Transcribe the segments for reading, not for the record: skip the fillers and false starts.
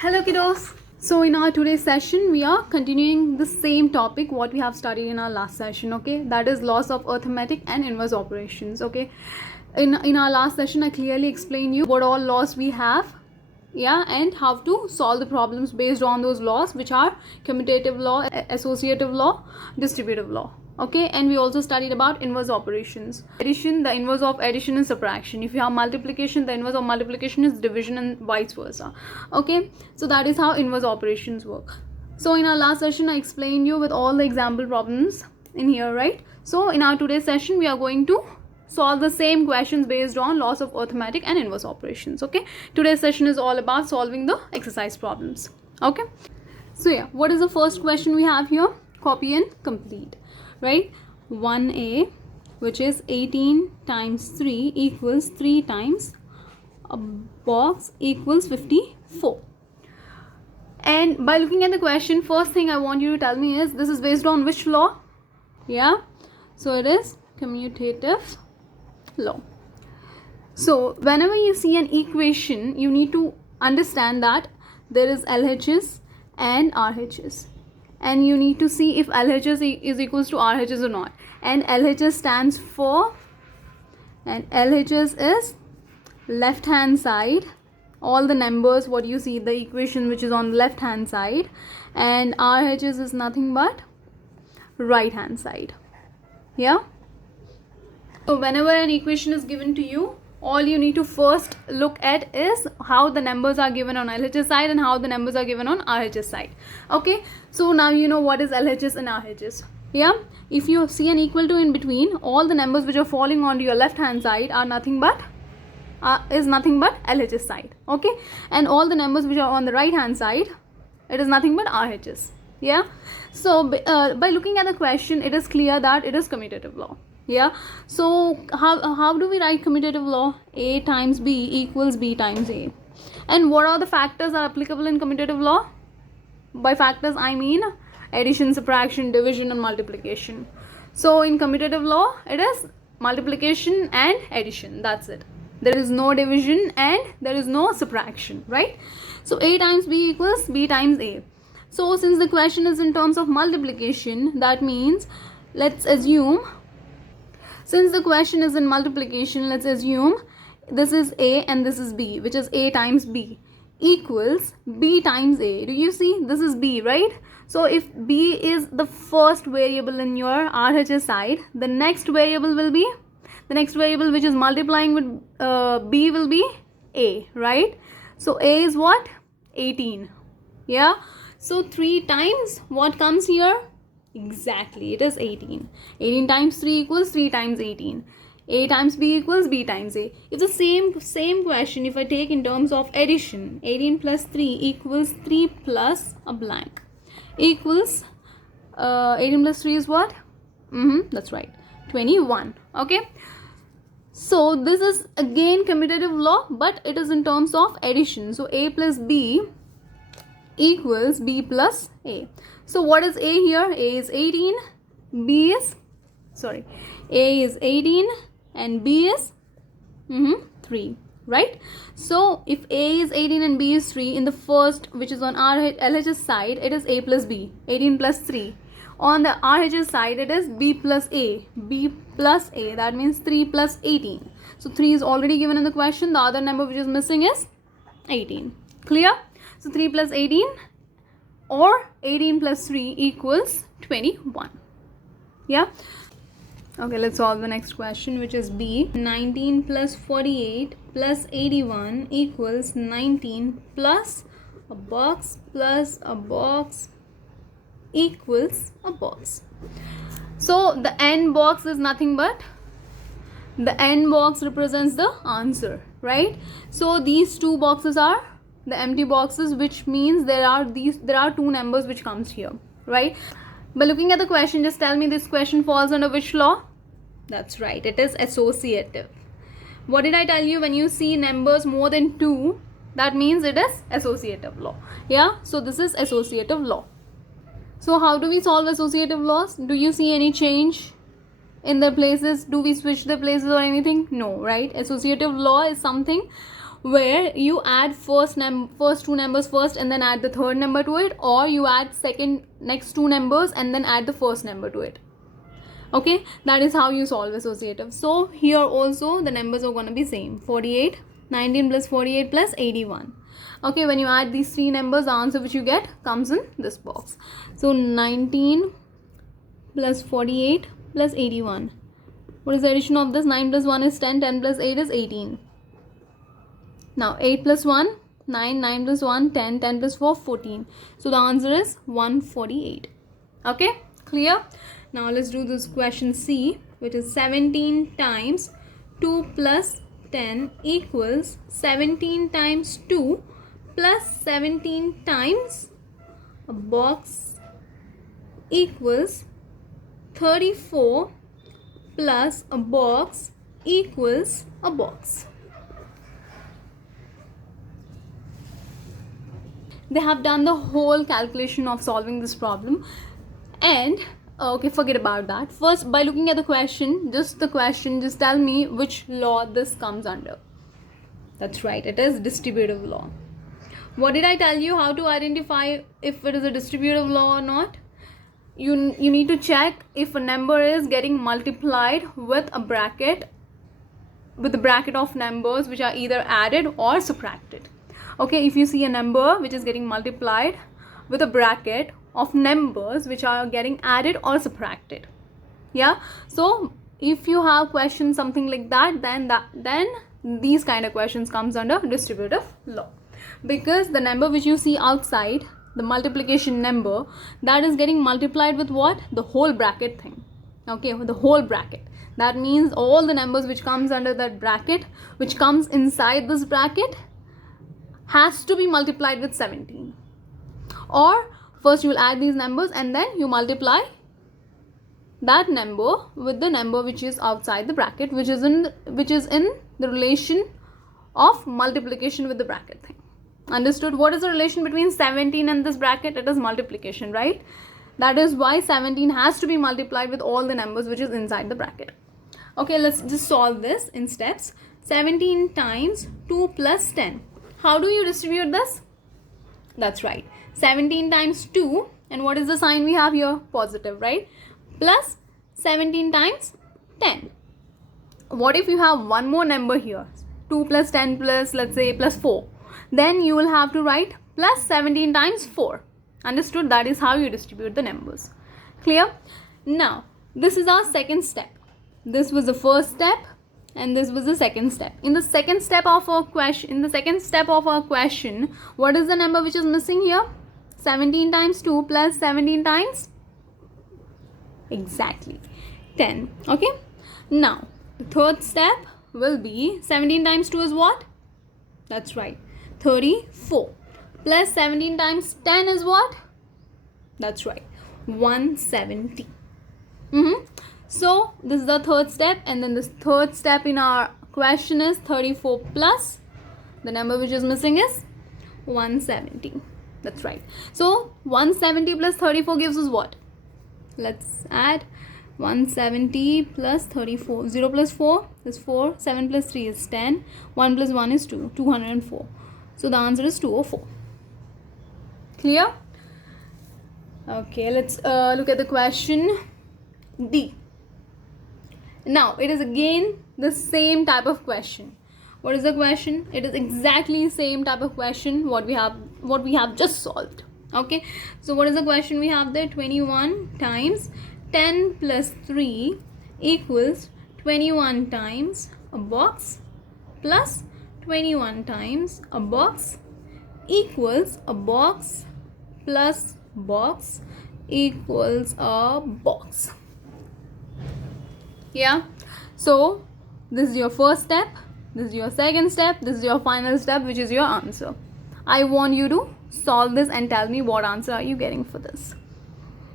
Hello kiddos. So in our today's session we are continuing the same topic what we have studied in our last session, okay? That is laws of arithmetic and inverse operations, okay? In our last session I clearly explained you what all laws we have, yeah, and how to solve the problems based on those laws, which are commutative law, associative law, distributive law. Okay, and we also studied about inverse operations. Addition, the inverse of addition is subtraction. If you have multiplication, the inverse of multiplication is division and vice versa. Okay, so that is how inverse operations work. So in our last session I explained you with all the example problems in here, right? So in our today's session we are going to solve the same questions based on laws of arithmetic and inverse operations. Okay, today's session is all about solving the exercise problems. Okay, so yeah, what is the first question we have here? Copy and complete, right? 1a, which is 18 times 3 equals 3 times a box equals 54. And by looking at the question, first thing I want you to tell me is this is based on which law? Yeah, so it is commutative law. So whenever you see an equation, you need to understand that there is LHS and RHS, and you need to see if LHS is equals to RHS or not. And LHS stands for, and LHS is left hand side, all the numbers what you see the equation which is on the left hand side, and RHS is nothing but right hand side. Yeah, so whenever an equation is given to you, all you need to first look at is how the numbers are given on LHS side and how the numbers are given on RHS side. Okay, so now you know what is LHS and RHS. Yeah, if you see an equal to in between, all the numbers which are falling onto your left hand side are nothing but LHS side. Okay, and all the numbers which are on the right hand side, it is nothing but RHS. Yeah, so by looking at the question, it is clear that it is commutative law. Yeah, so how do we write commutative law? A times B equals B times A. And what are the factors are applicable in commutative law? By factors I mean addition, subtraction, division and multiplication. So in commutative law it is multiplication and addition, that's it. There is no division and there is no subtraction, right? So A times B equals B times A. So since the question is in terms of multiplication, that means let's assume, since the question is in multiplication, let's assume this is A and this is B, which is A times B equals B times A. Do you see? This is B, right? So if B is the first variable in your RHS side, the next variable which is multiplying with B will be A, right? So A is what? 18. Yeah. So 3 times what comes here? Exactly, it is 18. 18 times 3 equals 3 times 18. A times B equals B times A. It's the same question if I take in terms of addition. 18 plus 3 equals 3 plus a blank equals 18 plus 3 is what? That's right, 21. Okay, so this is again commutative law, but it is in terms of addition. So A plus B equals B plus A. So what is A here? A is 18, A is 18 and B is 3, right? So if A is 18 and B is 3, in the first, which is on LHS side, it is A plus B, 18 plus 3. On the RHS side, it is B plus A, that means 3 plus 18. So 3 is already given in the question, the other number which is missing is 18. Clear? So 3 plus 18 or 18 plus 3 equals 21. Yeah. Okay, let's solve the next question, which is B. 19 plus 48 plus 81 equals 19 plus a box equals a box. So the n box is nothing but, the n box represents the answer, right? So these two boxes are the empty boxes, which means there are two numbers which comes here, right? By looking at the question, just tell me this question falls under which law? That's right, it is associative. What did I tell you? When you see numbers more than 2, that means it is associative law. Yeah, so this is associative law. So how do we solve associative laws? Do you see any change in their places? Do we switch their places or anything? No, right? Associative law is something where you add first two numbers first and then add the third number to it, or you add next two numbers and then add the first number to it. Okay, that is how you solve associative. So here also the numbers are going to be same, 48, 19 plus 48 plus 81. Okay, when you add these three numbers, the answer which you get comes in this box. So 19 plus 48 plus 81. What is the addition of this? 9 plus 1 is 10, 10 plus 8 is 18. Now 8 plus 1, 9, 9 plus 1, 10, 10 plus 4, 14. So the answer is 148. Okay, clear? Now let's do this question C, which is 17 times 2 plus 10 equals 17 times 2 plus 17 times a box equals 34 plus a box equals a box. They have done the whole calculation of solving this problem, and okay, forget about that. First, by looking at the question, just tell me which law this comes under. That's right, it is distributive law. What did I tell you? How to identify if it is a distributive law or not? You need to check if a number is getting multiplied with a bracket, with the bracket of numbers which are either added or subtracted. Okay, if you see a number which is getting multiplied with a bracket of numbers which are getting added or subtracted, yeah, so if you have questions something like that, then these kind of questions comes under distributive law, because the number which you see outside, the multiplication number, that is getting multiplied with what? The whole bracket thing. Okay, with the whole bracket. That means all the numbers which comes under that bracket, which comes inside this bracket, has to be multiplied with 17. Or first you will add these numbers and then you multiply that number with the number which is outside the bracket, which is in the relation of multiplication with the bracket thing. Understood? What is the relation between 17 and this bracket? It is multiplication, right? That is why 17 has to be multiplied with all the numbers which is inside the bracket. Okay, let's just solve this in steps. 17 times 2 plus 10. How do you distribute this? That's right, 17 times 2, and what is the sign we have here? Positive, right? Plus 17 times 10. What if you have one more number here? 2 plus 10 plus, let's say, plus 4. Then you will have to write plus 17 times 4. Understood? That is how you distribute the numbers. Clear? Now, this is our second step. This was the first step and this was the second step. In the second step of our question, what is the number which is missing here? 17 times 2 plus 17 times? Exactly, 10. Okay? Now, the third step will be 17 times 2 is what? That's right, 34. Plus 17 times 10 is what? That's right, 170. So this is the third step, and then this third step in our question is 34 plus the number which is missing is 170. That's right. So 170 plus 34 gives us what? Let's add 170 plus 34. 0 plus 4 is 4. 7 plus 3 is 10. 1 plus 1 is 2. 204. So the answer is 204. Clear? Okay, let's look at the question D. Now, it is again the same type of question. What is the question? It is exactly same type of question what we have just solved. Okay, so what is the question we have there? 21 times 10 plus 3 equals 21 times a box plus 21 times a box equals a box plus box equals a box. Yeah, so this is your first step, this is your second step, this is your final step, which is your answer. I want you to solve this and tell me what answer are you getting for this.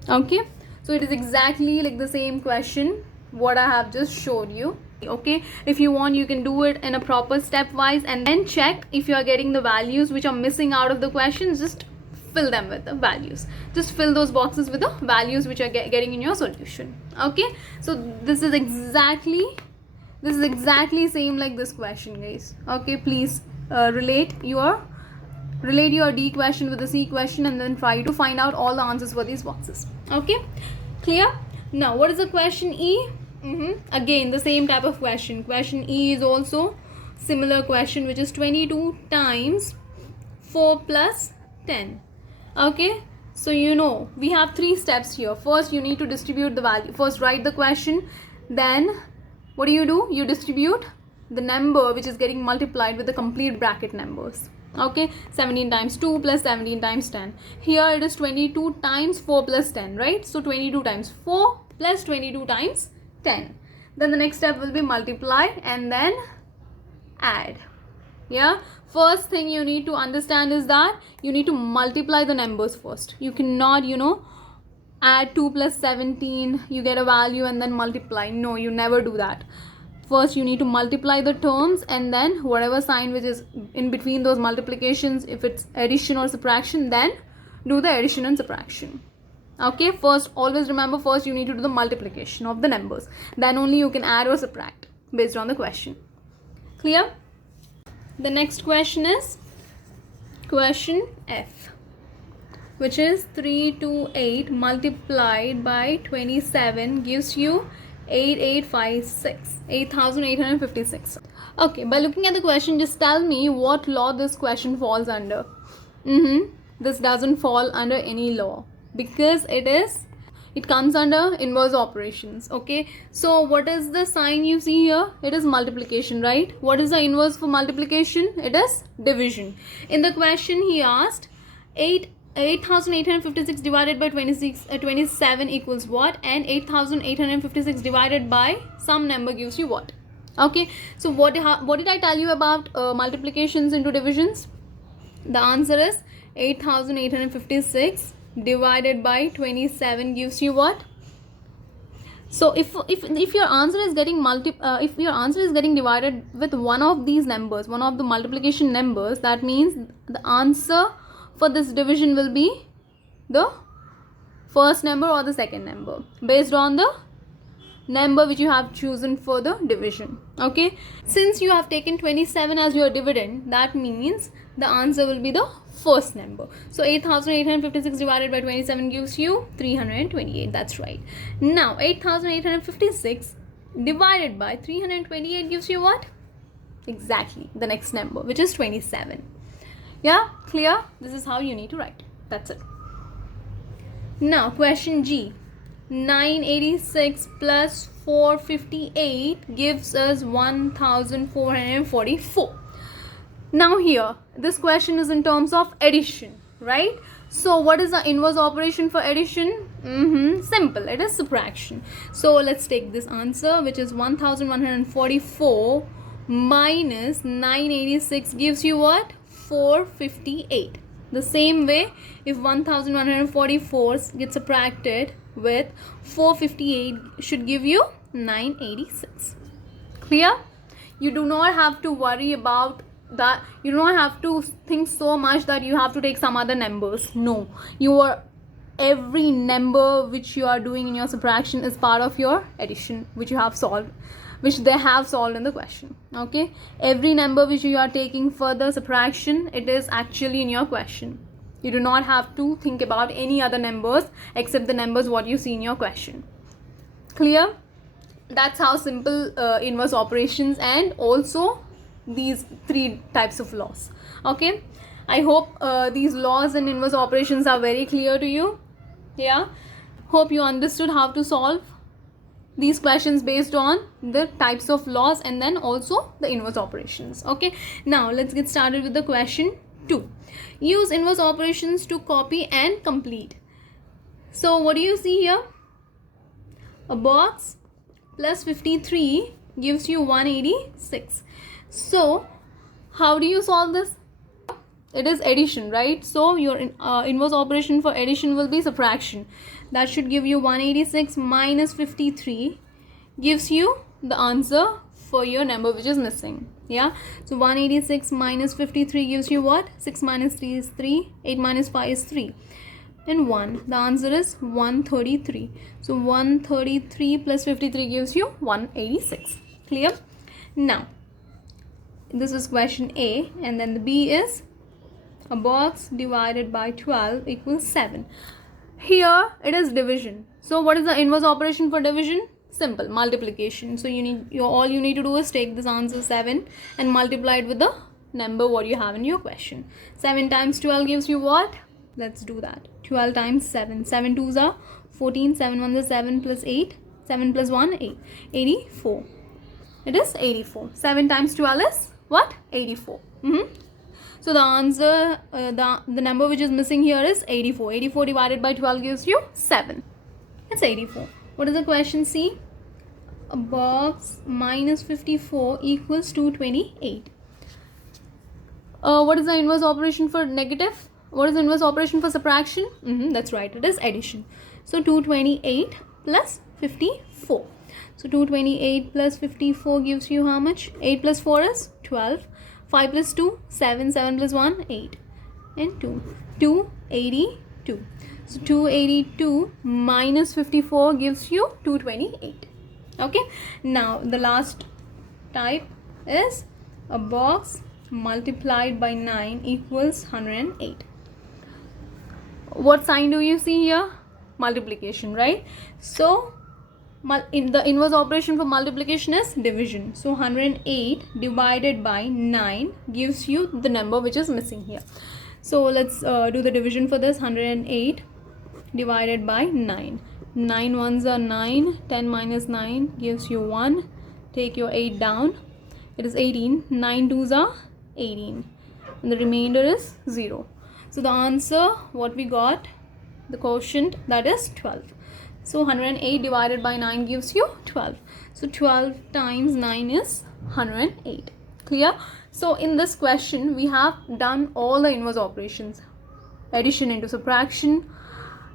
Okay, so it is exactly like the same question what I have just showed you. Okay, if you want, you can do it in a proper stepwise and then check if you are getting the values which are missing out of the questions. Just fill them with the values. Just fill those boxes with the values which are getting in your solution. Okay, so this is exactly same like this question, guys. Okay, please relate your D question with the C question and then try to find out all the answers for these boxes. Okay, clear? Now what is the question E? Again the same type of question. Question E is also similar question, which is 22 times 4 plus 10. Okay, so you know we have 3 steps here. First you need to distribute the value. First write the question, then what do? You distribute the number which is getting multiplied with the complete bracket numbers. Okay, 17 times 2 plus 17 times 10. Here it is 22 times 4 plus 10, right? So 22 times 4 plus 22 times 10. Then the next step will be multiply and then add. Yeah, first thing you need to understand is that you need to multiply the numbers first. You cannot, add 2 plus 17, you get a value and then multiply. No, you never do that. First you need to multiply the terms and then whatever sign which is in between those multiplications, if it's addition or subtraction, then do the addition and subtraction. Okay, first always remember, first you need to do the multiplication of the numbers, then only you can add or subtract based on the question. Clear? The next question is question F, which is 328 multiplied by 27 gives you 8856. Okay, by looking at the question, just tell me what law this question falls under. This doesn't fall under any law because it comes under inverse operations. Okay, so what is the sign you see here? It is multiplication, right? What is the inverse for multiplication? It is division. In the question he asked 8856 divided by 27 equals what, and 8856 divided by some number gives you what. Okay, so what did I tell you about multiplications into divisions? The answer is 8856 divided by 27 gives you what? So if your answer is getting divided with one of these numbers, one of the multiplication numbers, that means the answer for this division will be the first number or the second number based on the number which you have chosen for the division. Okay, since you have taken 27 as your dividend, that means the answer will be the first number. So 8856 divided by 27 gives you 328. That's right. Now 8856 divided by 328 gives you what? Exactly the next number, which is 27. Yeah, clear? This is how you need to write. That's it. Now question G. 986 plus 458 gives us 1444. Now here, this question is in terms of addition, right? So what is the inverse operation for addition? Simple, it is subtraction. So let's take this answer, which is 1144 minus 986 gives you what? 458. The same way, if 1144 gets subtracted with 458 should give you 986. Clear? You do not have to worry about that. You do not have to think so much that you have to take some other numbers. No, every number which you are doing in your subtraction is part of your addition, which you have solved, which they have solved in the question. Okay, every number which you are taking for the subtraction, it is actually in your question. You do not have to think about any other numbers except the numbers what you see in your question. Clear? That's how simple inverse operations and also these 3 types of laws. Okay, I hope these laws and inverse operations are very clear to you. Yeah, hope you understood how to solve these questions based on the types of laws and then also the inverse operations. Okay, now let's get started with the question 2. Use inverse operations to copy and complete. So what do you see here? A box plus 53 gives you 186. So how do you solve this? It is addition, right? So your inverse operation for addition will be subtraction. That should give you 186 minus 53 gives you the answer for your number which is missing. Yeah, so 186 minus 53 gives you what? 6 minus 3 is 3, 8 minus 5 is 3, and 1. The answer is 133. So 133 plus 53 gives you 186. Clear? Now this is question A, and then the B is a box divided by 12 equals 7. Here it is division. So what is the inverse operation for division? Simple, multiplication. So all you need to do is take this answer 7 and multiply it with the number what you have in your question. 7 times 12 gives you what? Let's do that. 12 times 7. 7 2s are 14. 7 1s are 7 plus 8. 7 plus 1, 8. 84. It is 84. 7 times 12 is what? 84. So the answer, the number which is missing here is 84. 84 divided by 12 gives you 7. It's 84. What is the question C? A box minus 54 equals 228. What is the inverse operation for negative? What is the inverse operation for subtraction? That's right, it is addition. So 228 plus 54. So 228 plus 54 gives you how much? 8 plus 4 is 12. 5 plus 2, 7. 7 plus 1, 8. And 2. 282. So 282 minus 54 gives you 228. Okay. Now the last type is a box multiplied by 9 equals 108. What sign do you see here? Multiplication, right? So in the inverse operation for multiplication is division. So 108 divided by 9 gives you the number which is missing here. So let's do the division for this. 108 divided by 9. 9 ones are 9. 10 minus 9 gives you 1. Take your 8 down. It is 18. 9 2s are 18. And the remainder is 0. So the answer what we got, the quotient, that is 12. So 108 divided by 9 gives you 12. So 12 times 9 is 108. Clear? So in this question we have done all the inverse operations. Addition into subtraction,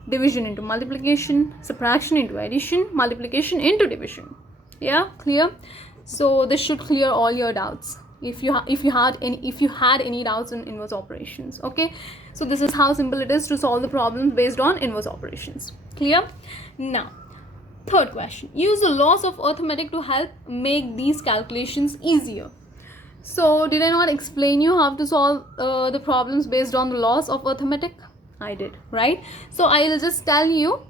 division into multiplication, subtraction into addition, multiplication into division. Yeah, clear? So this should clear all your doubts. If you had any doubts in inverse operations. Okay, so this is how simple it is to solve the problems based on inverse operations. Clear? Now third question, use the laws of arithmetic to help make these calculations easier. So did I not explain you how to solve the problems based on the laws of arithmetic? I did, right? So I will just tell you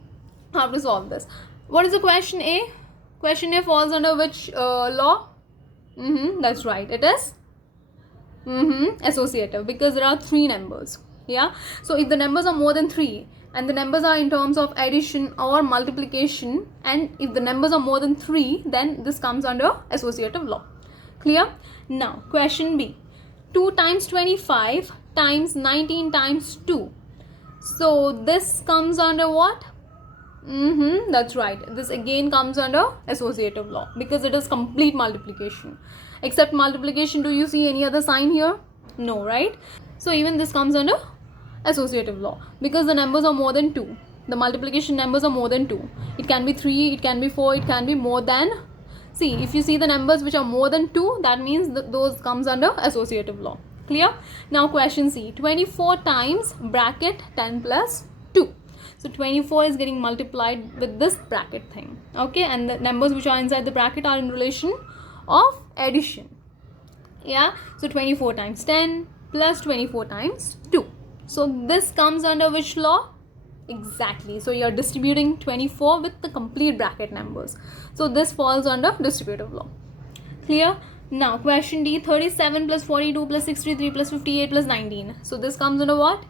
how to solve this. What is the question A? Question A falls under which law? That's right, it is associative, because there are 3 numbers. Yeah, so if the numbers are more than 3 and the numbers are in terms of addition or multiplication, and if the numbers are more than 3, then this comes under associative law. Clear? Now question B, 2 times 25 times 19 times 2. So this comes under what? That's right, this again comes under associative law, because it is complete multiplication. Except multiplication, do you see any other sign here? No, right? So even this comes under associative law, because the numbers are more than 2. The multiplication numbers are more than 2. It can be 3, it can be 4, it can be more than. See, if you see the numbers which are more than 2, that means those comes under associative law. Clear? Now question C, 24 times bracket 10 plus 2. So 24 is getting multiplied with this bracket thing. Okay, and the numbers which are inside the bracket are in relation of addition. Yeah, so 24 times 10 plus 24 times 2. So this comes under which law? Exactly. So you're distributing 24 with the complete bracket numbers. So this falls under distributive law. Clear? Now question D, 37 plus 42 plus 63 plus 58 plus 19. So this comes under what?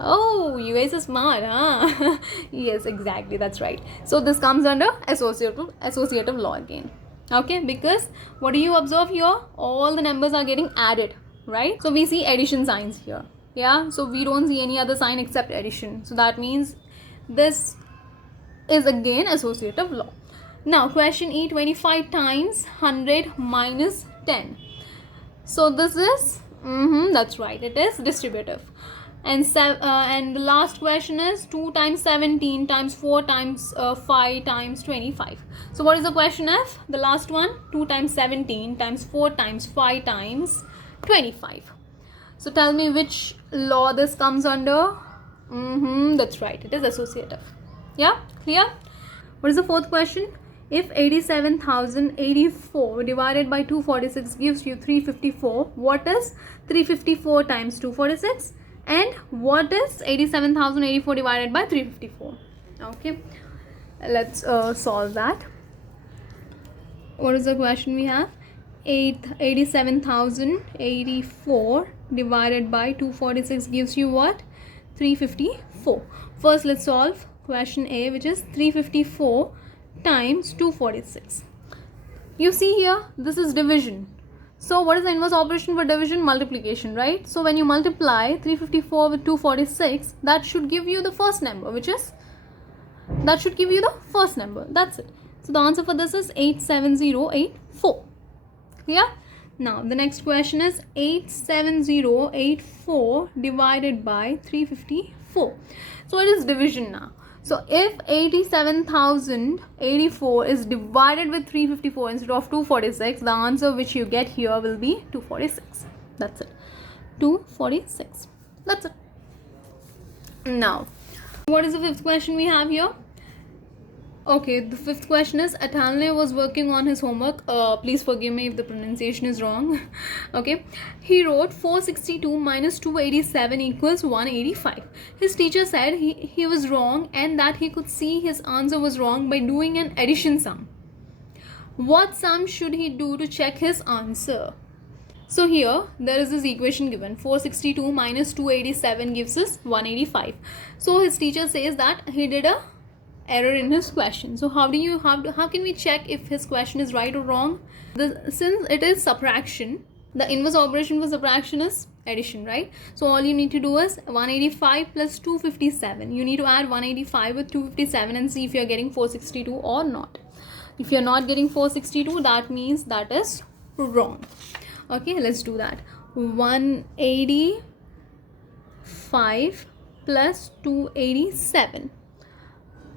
Oh, you guys are smart, huh? Yes, exactly, that's right. So this comes under associative law again. Okay, because what do you observe here? All the numbers are getting added, right? So we see addition signs here. Yeah, so we don't see any other sign except addition. So that means this is again associative law. Now question E, 25 times 100 minus 10. So this is, that's right, it is distributive. And the last question is 2 times 17 times 4 times 5 times 25. So what is the question F? The last one, 2 times 17 times 4 times 5 times 25. So tell me which law this comes under. That's right, it is associative. Yeah, clear? What is the fourth question? If 87,084 divided by 246 gives you 354, what is 354 times 246? And what is 87,084 divided by 354? Okay, let's solve that. What is the question we have? 87,084 divided by 246 gives you what? 354. First, let's solve question A, which is 354 times 246. You see here, this is division. So what is the inverse operation for division? Multiplication, right? So when you multiply 354 with 246, that should give you the first number, which is, that should give you the first number. That's it. So the answer for this is 87084. Clear? Now the next question is 87084 divided by 354. So it is division now. So if 87,084 is divided with 354 instead of 246, the answer which you get here will be 246. That's it. 246. That's it. Now, what is the fifth question we have here? Okay, the fifth question is, Atanle was working on his homework. Please forgive me if the pronunciation is wrong. Okay, he wrote 462 minus 287 equals 185. His teacher said he was wrong and that he could see his answer was wrong by doing an addition sum. What sum should he do to check his answer? So here there is this equation given, 462 minus 287 gives us 185. So his teacher says that he did a error in his question. So how can we check if his question is right or wrong? Since it is subtraction, the inverse operation for subtraction is addition, right? So all you need to do is 185 plus 257. You need to add 185 with 257 and see if you are getting 462 or not. If you are not getting 462, that means that is wrong. Okay, let's do that. 185 plus 287.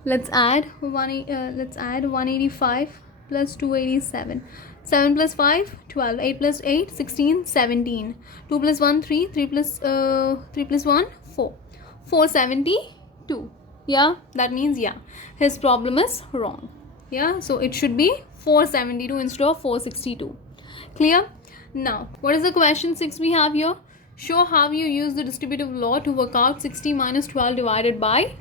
Let's add 185 plus 287. 7 plus 5, 12. 8 plus 8, 16, 17. 2 plus 1, 3. 3 plus 1, 4. 472. Yeah, that means yeah, his problem is wrong. Yeah, so it should be 472 instead of 462. Clear? Now, what is the question 6 we have here? Show how you use the distributive law to work out 60 minus 12 divided by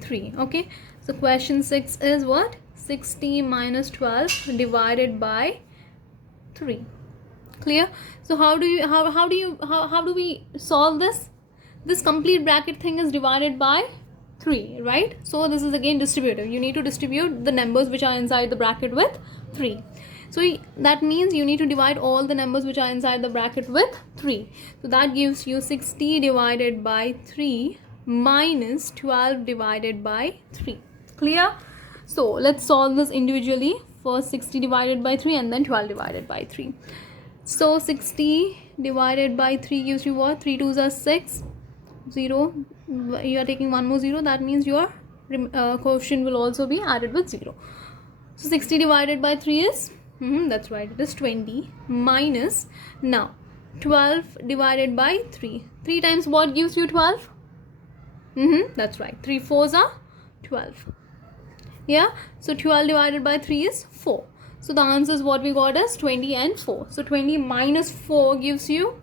3. Okay, so question 6 is what? 60 minus 12 divided by 3. Clear? So how do we solve this? This complete bracket thing is divided by 3, right? So this is again distributive. You need to distribute the numbers which are inside the bracket with 3. So that means you need to divide all the numbers which are inside the bracket with 3. So that gives you 60 divided by 3 minus 12 divided by 3. Clear? So let's solve this individually. First 60 divided by 3 and then 12 divided by 3. So 60 divided by 3 gives you what? 3 2s are 6. 0. You are taking one more 0. That means your coefficient will also be added with 0. So 60 divided by 3 is, that's right, it is 20 minus, now 12 divided by 3. 3 times what gives you 12? That's right, 3 4s are 12. Yeah, so 12 divided by 3 is 4. So the answer is what we got is 20 and 4. So 20 minus 4 gives you,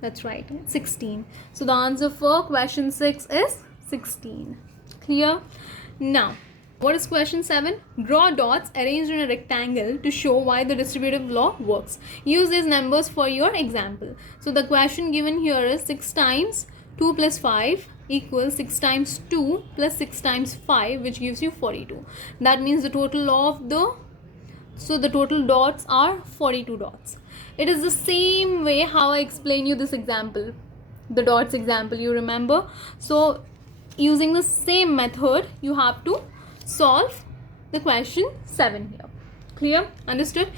that's right, 16. So the answer for question 6 is 16. Clear? Now, what is question 7? Draw dots arranged in a rectangle to show why the distributive law works. Use these numbers for your example. So the question given here is 6 times 2 plus 5 equals 6 times 2 plus 6 times 5, which gives you 42. That means the total of the total dots are 42 dots. It is the same way how I explain you this example, the dots example, you remember. So using the same method, you have to solve the question 7 here. Clear? Understood?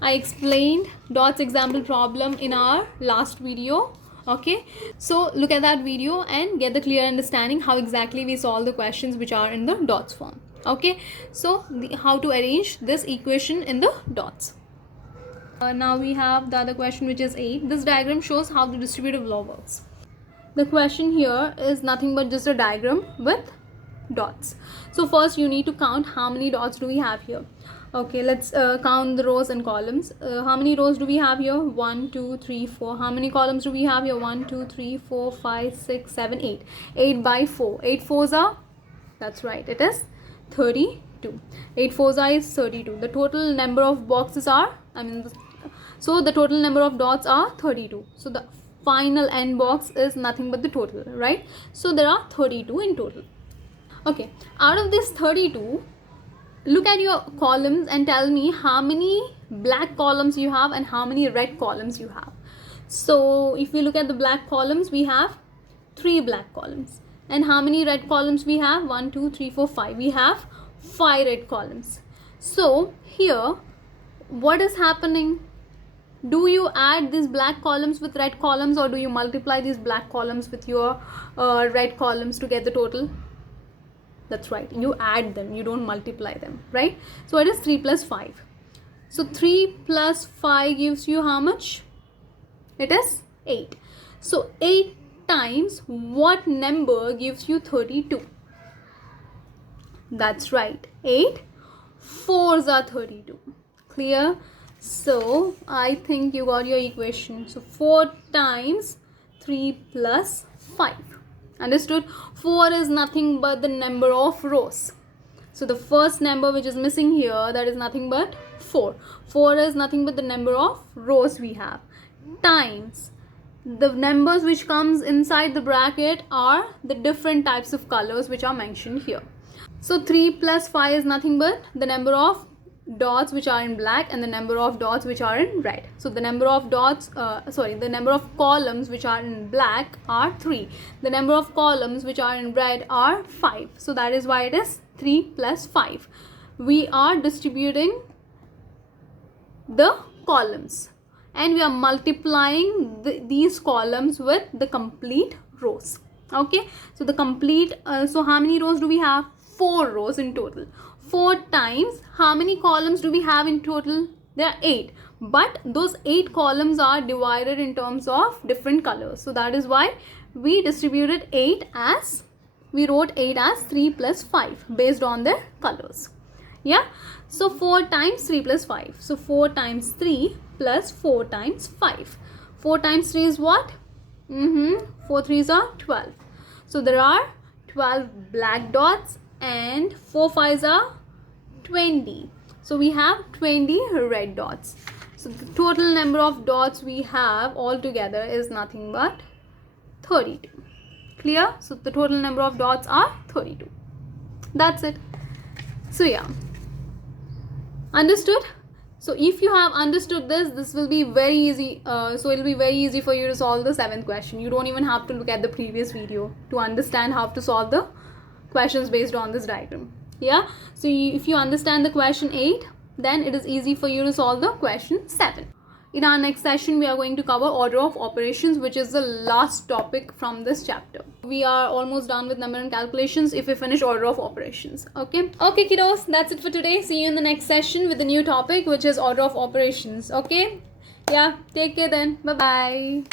I explained dots example problem in our last video. Okay, so look at that video and get the clear understanding how exactly we solve the questions which are in the dots form. Okay, so how to arrange this equation in the dots. Now we have the other question, which is 8. This diagram shows how the distributive law works. The question here is nothing but just a diagram with dots. So first you need to count how many dots do we have here. Okay, let's count the rows and columns. How many rows do we have here? 1, 2, 3, 4. How many columns do we have here? 1, 2, 3, 4, 5, 6, 7, 8. 8 by 4. 8 fours are, that's right, it is 32. 8 fours are is 32. The total number of boxes are, so the total number of dots are 32. So the final end box is nothing but the total, right? So there are 32 in total. Okay, out of this 32, look at your columns and tell me how many black columns you have and how many red columns you have. So if we look at the black columns, we have 3 black columns. And how many red columns we have? 1, 2, 3, 4, 5. We have 5 red columns. So here, what is happening? Do you add these black columns with red columns, or do you multiply these black columns with your red columns to get the total? That's right, you add them, you don't multiply them, right? So it is 3 plus 5. So 3 plus 5 gives you how much? It is 8. So 8 times what number gives you 32? That's right, 8 fours are 32. Clear? So I think you got your equation. So 4 times 3 plus 5. Understood? 4 is nothing but the number of rows. So the first number which is missing here, that is nothing but 4. 4 is nothing but the number of rows we have. Times the numbers which comes inside the bracket are the different types of colors which are mentioned here. So 3 plus 5 is nothing but the number of dots which are in black and the number of dots which are in red. So the number of dots, the number of columns which are in black are 3. The number of columns which are in red are 5. So that is why it is 3 plus 5. We are distributing the columns and we are multiplying these columns with the complete rows. Okay, so the complete, so how many rows do we have? 4 rows in total. 4 times how many columns do we have in total? There are 8, but those 8 columns are divided in terms of different colors. So that is why we distributed 8 as, we wrote 8 as 3 plus 5 based on their colors. Yeah, so 4 times 3 plus 5. So 4 times 3 plus 4 times 5. 4 times 3 is what? 4 3s are 12. So there are 12 black dots and 4 5s are 20. So we have 20 red dots. So the total number of dots we have altogether is nothing but 32. Clear? So the total number of dots are 32. That's it. So yeah. Understood? So if you have understood this will be very easy. So it will be very easy for you to solve the 7th question. You don't even have to look at the previous video to understand how to solve the questions based on this diagram. Yeah, so if you understand the question 8, then it is easy for you to solve the question 7. In our next session, we are going to cover order of operations, which is the last topic from this chapter. We are almost done with number and calculations if we finish order of operations. Okay, kiddos, that's it for today. See you in the next session with a new topic, which is order of operations. Okay, yeah, take care then. Bye bye.